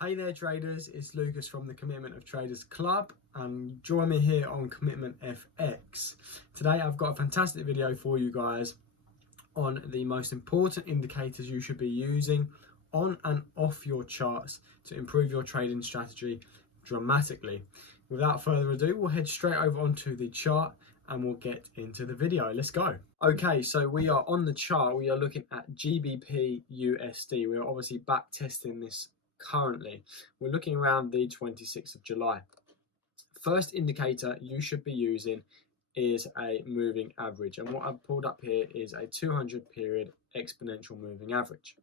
Hey there traders, it's Lucas from the Commitment of Traders Club and join me here on Commitment FX. Today I've got a fantastic video for you guys on the most important indicators you should be using on and off your charts to improve your trading strategy dramatically. Without further ado, we'll head straight over onto the chart and we'll get into the video. Let's go. Okay, so we are on the chart. We are looking at GBP USD. We are obviously back testing this currently. We're looking around the 26th of July. First indicator you should be using is a moving average, and what I've pulled up here is a 200 period exponential moving average.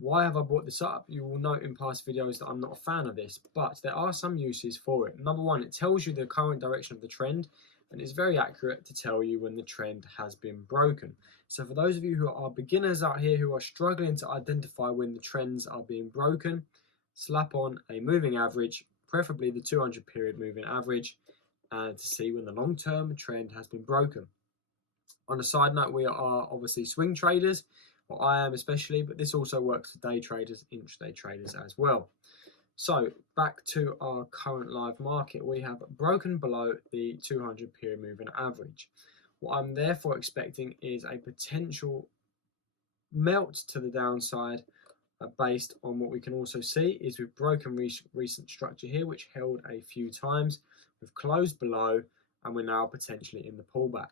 Why have I brought this up? You will note in past videos that I'm not a fan of this, but there are some uses for it. Number one, it tells you the current direction of the trend, and it's very accurate to tell you when the trend has been broken. So for those of you who are beginners out here who are struggling to identify when the trends are being broken, slap on a moving average, preferably the 200 period moving average, and to see when the long-term trend has been broken. On a side note, we are obviously swing traders, or I am especially, but this also works for day traders, intraday traders as well. So back to our current live market, we have broken below the 200 period moving average. What I'm therefore expecting is a potential melt to the downside based on what we can also see is we've broken recent structure here, which held a few times. We've closed below and we're now potentially in the pullback.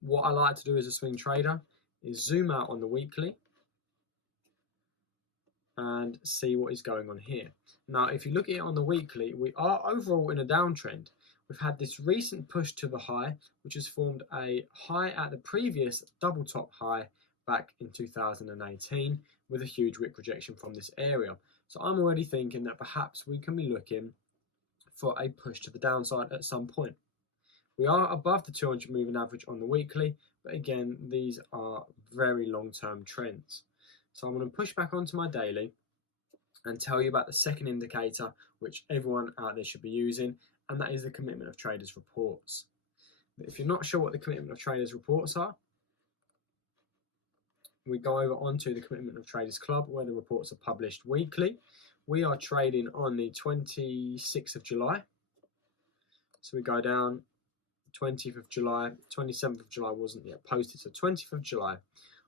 What I like to do as a swing trader is zoom out on the weekly and see what is going on here. Now, if you look at it on the weekly, we are overall in a downtrend. We've had this recent push to the high, which has formed a high at the previous double top high back in 2018 with a huge wick rejection from this area. So I'm already thinking that perhaps we can be looking for a push to the downside at some point. We are above the 200 moving average on the weekly, but again, these are very long-term trends. So I'm going to push back onto my daily and tell you about the second indicator which everyone out there should be using, and that is the Commitment of Traders reports. If you're not sure what the Commitment of Traders reports are, we go over onto the Commitment of Traders Club where the reports are published weekly. We are trading on the 26th of July. So we go down 20th of July, 27th of July wasn't yet posted, so 20th of July.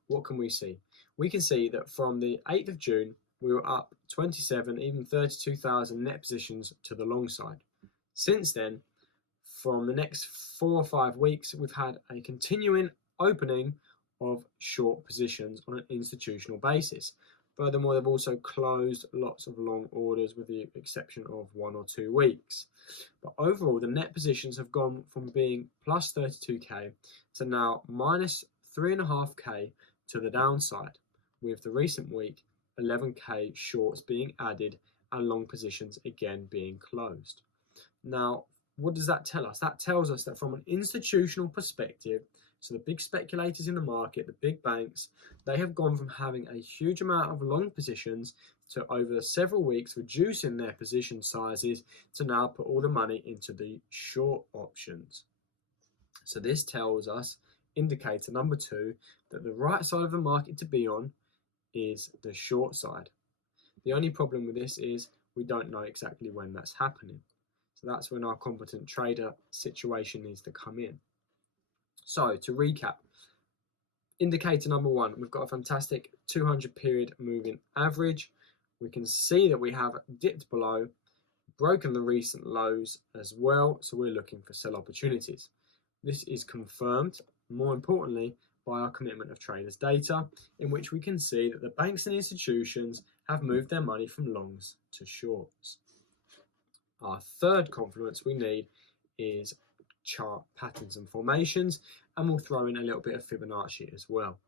What can we see? We can see that from the 8th of June, we were up 27, even 32,000 net positions to the long side. Since then, from the next 4 or 5 weeks, we've had a continuing opening of short positions on an institutional basis. Furthermore, they've also closed lots of long orders with the exception of 1 or 2 weeks. But overall, the net positions have gone from being plus 32k to now minus 3.5k to the downside, with the recent week 11k shorts being added and long positions again being closed. Now, what does that tell us? That tells us that from an institutional perspective, so the big speculators in the market, the big banks, they have gone from having a huge amount of long positions to over several weeks reducing their position sizes to now put all the money into the short options. So this tells us, indicator number 2, that the right side of the market to be on is the short side. The only problem with this is we don't know exactly when that's happening. So that's when our competent trader situation needs to come in. So to recap, indicator number 1, we've got a fantastic 200 period moving average. We can see that we have dipped below, broken the recent lows as well, so we're looking for sell opportunities. This is confirmed, more importantly, by our Commitment of Traders data, in which we can see that the banks and institutions have moved their money from longs to shorts. Our third confluence we need is chart patterns and formations, and we'll throw in a little bit of Fibonacci as well.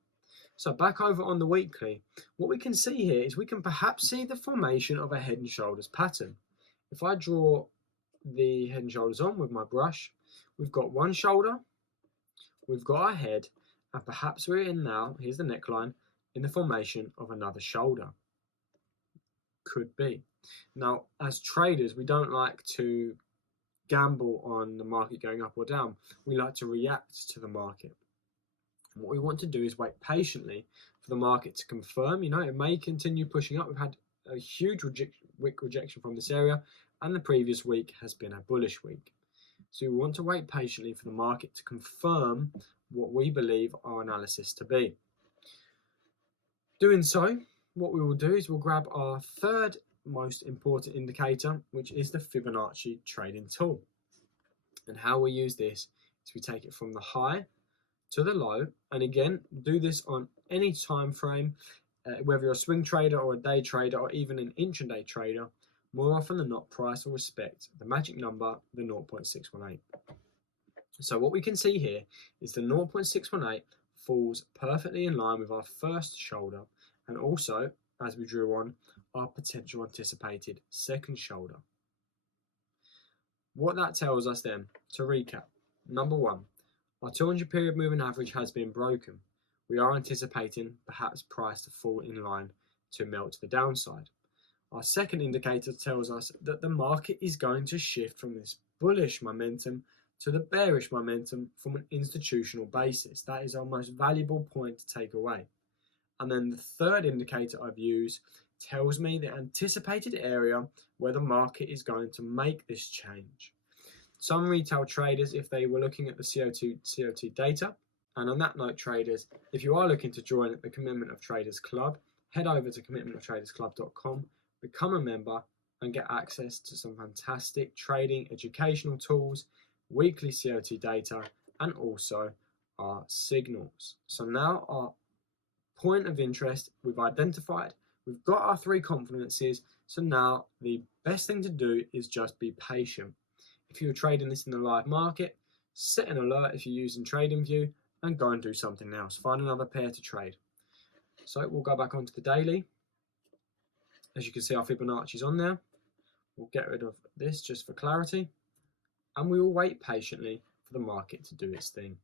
So back over on the weekly, what we can see here is we can perhaps see the formation of a head and shoulders pattern. If I draw the head and shoulders on with my brush, we've got one shoulder, we've got our head, and perhaps we're in now, here's the neckline, in the formation of another shoulder. Could be. Now, as traders, we don't like to gamble on the market going up or down. We like to react to the market. What we want to do is wait patiently for the market to confirm. You know, it may continue pushing up. We've had a huge wick rejection from this area, and the previous week has been a bullish week. So we want to wait patiently for the market to confirm what we believe our analysis to be. Doing so, what we will do is we'll grab our third most important indicator, which is the Fibonacci trading tool. And how we use this is we take it from the high to the low, and again, do this on any time frame, whether you're a swing trader or a day trader or even an intraday trader. More often than not, price will respect the magic number, the 0.618. So what we can see here is the 0.618 falls perfectly in line with our first shoulder, and also, as we drew on, our potential anticipated second shoulder. What that tells us then, to recap, number one, our 200 period moving average has been broken. We are anticipating perhaps price to fall in line to melt to the downside. Our second indicator tells us that the market is going to shift from this bullish momentum to the bearish momentum from an institutional basis. That is our most valuable point to take away. And then the third indicator I've used tells me the anticipated area where the market is going to make this change. Some retail traders, if they were looking at the COT data, and on that note, traders, if you are looking to join the Commitment of Traders Club, head over to commitmentoftradersclub.com, become a member, and get access to some fantastic trading educational tools, weekly COT data, and also our signals. So now our point of interest we've identified, we've got our three confidences, so now the best thing to do is just be patient. If you're trading this in the live market, set an alert if you're using TradingView and go and do something else. Find another pair to trade. So we'll go back onto the daily. As you can see, our Fibonacci is on there. We'll get rid of this just for clarity, and we will wait patiently for the market to do its thing.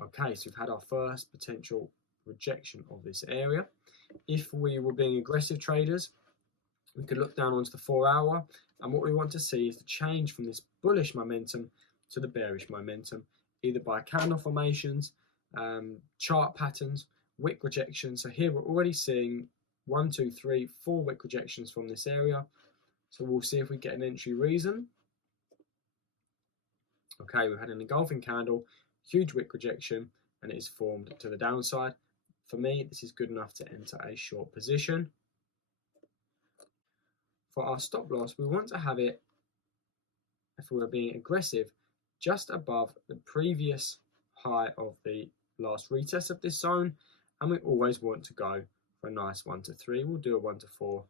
Okay, so we've had our first potential rejection of this area. If we were being aggressive traders, we could look down onto the 4 hour, and what we want to see is the change from this bullish momentum to the bearish momentum, either by candle formations, chart patterns, wick rejections. So here we're already seeing 1, 2, 3, 4 wick rejections from this area. So we'll see if we get an entry reason. Okay, we've had an engulfing candle, huge wick rejection, and it is formed to the downside. For me, this is good enough to enter a short position. For our stop loss, we want to have it, if we were being aggressive, just above the previous high of the last retest of this zone, and we always want to go for a nice 1 to 3. We'll do a 1 to 4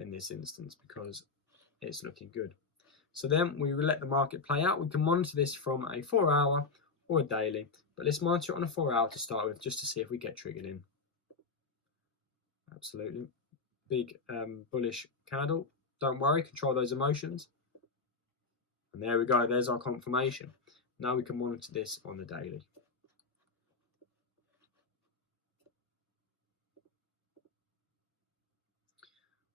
in this instance because it's looking good. So then we will let the market play out. We can monitor this from a 4 hour or a daily, but let's monitor it on a 4 hour to start with, just to see if we get triggered in. Absolutely. Big bullish candle. Don't worry, control those emotions. And there we go, there's our confirmation. Now we can monitor this on the daily.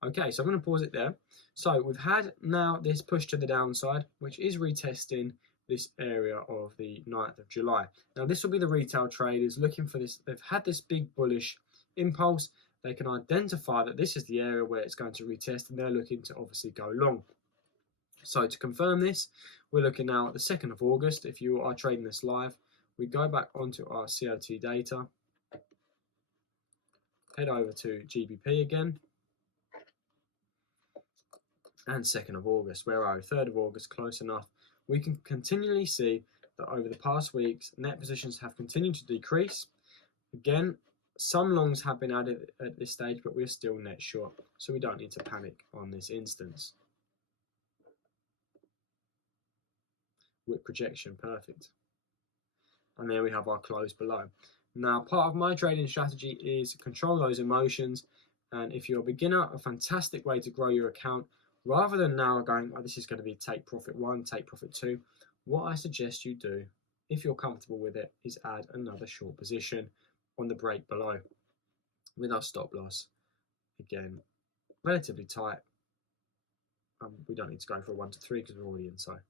Okay, so I'm going to pause it there. So we've had now this push to the downside, which is retesting this area of the 9th of July. Now this will be the retail traders looking for this. They've had this big bullish impulse. They can identify that this is the area where it's going to retest, and they're looking to obviously go long. So to confirm this, we're looking now at the 2nd of August. If you are trading this live, we go back onto our COT data, head over to GBP again, and 2nd of August. Where are we? 3rd of August, close enough. We can continually see that over the past weeks, net positions have continued to decrease. Again, some longs have been added at this stage, but we're still net short, so we don't need to panic on this instance. Wick projection, perfect. And there we have our close below. Now, part of my trading strategy is control those emotions, and if you're a beginner, a fantastic way to grow your account, rather than now going, oh, this is going to be take profit 1, take profit 2, what I suggest you do, if you're comfortable with it, is add another short position on the break below with our stop loss. Again, relatively tight. We don't need to go for a 1 to 3 because we're already inside.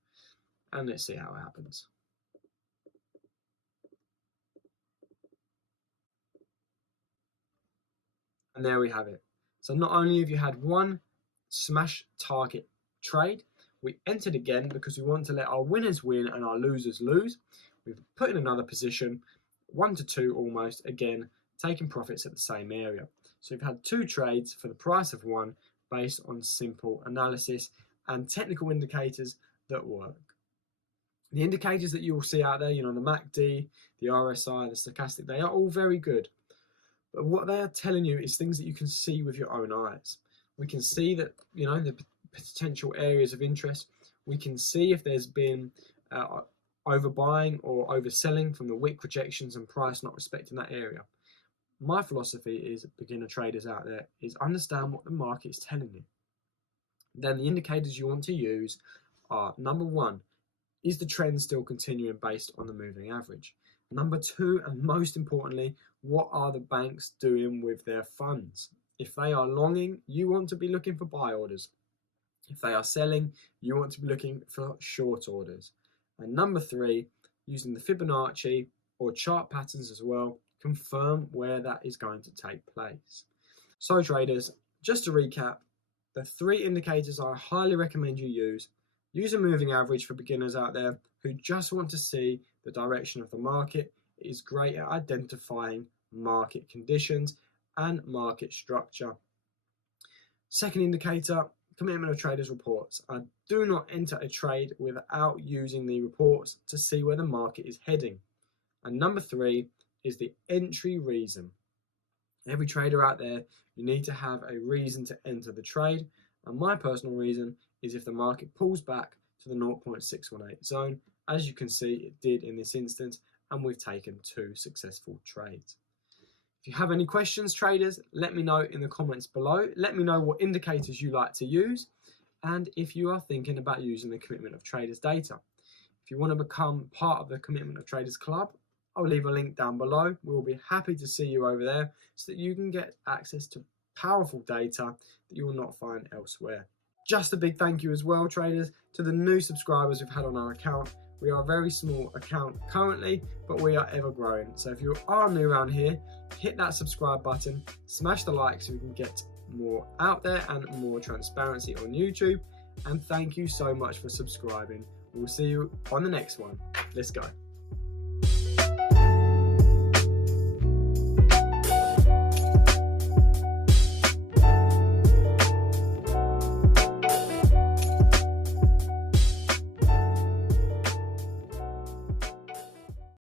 And let's see how it happens. And there we have it. So not only have you had one smash target trade, we entered again because we want to let our winners win and our losers lose. We've put in another position, 1 to 2 almost, again, taking profits at the same area. So we've had 2 trades for the price of 1 based on simple analysis and technical indicators that work. The indicators that you will see out there, the MACD, the RSI, the stochastic, they are all very good. But what they are telling you is things that you can see with your own eyes. We can see that, the potential areas of interest. We can see if there's been overbuying or overselling from the wick projections and price not respecting that area. My philosophy is, beginner traders out there, is understand what the market is telling you. Then the indicators you want to use are, number 1, is the trend still continuing based on the moving average? Number 2, and most importantly, what are the banks doing with their funds? If they are longing, you want to be looking for buy orders. If they are selling, you want to be looking for short orders. And number 3, using the Fibonacci or chart patterns as well, confirm where that is going to take place. So traders, just to recap, the 3 indicators I highly recommend you use. Use a moving average for beginners out there who just want to see the direction of the market. It is great at identifying market conditions and market structure. Second indicator, commitment of traders reports. I do not enter a trade without using the reports to see where the market is heading. And number 3 is the entry reason. Every trader out there, you need to have a reason to enter the trade. And my personal reason is if the market pulls back to the 0.618 zone, as you can see it did in this instance, and we've taken 2 successful trades. If you have any questions, traders, let me know in the comments below. Let me know what indicators you like to use, and if you are thinking about using the Commitment of Traders data. If you want to become part of the Commitment of Traders Club, I'll leave a link down below. We'll be happy to see you over there so that you can get access to powerful data that you will not find elsewhere. Just a big thank you as well, traders, to the new subscribers we've had on our account. We are a very small account currently, but we are ever growing. So if you are new around here, hit that subscribe button, smash the like so we can get more out there and more transparency on YouTube. And thank you so much for subscribing. We'll see you on the next one. Let's go.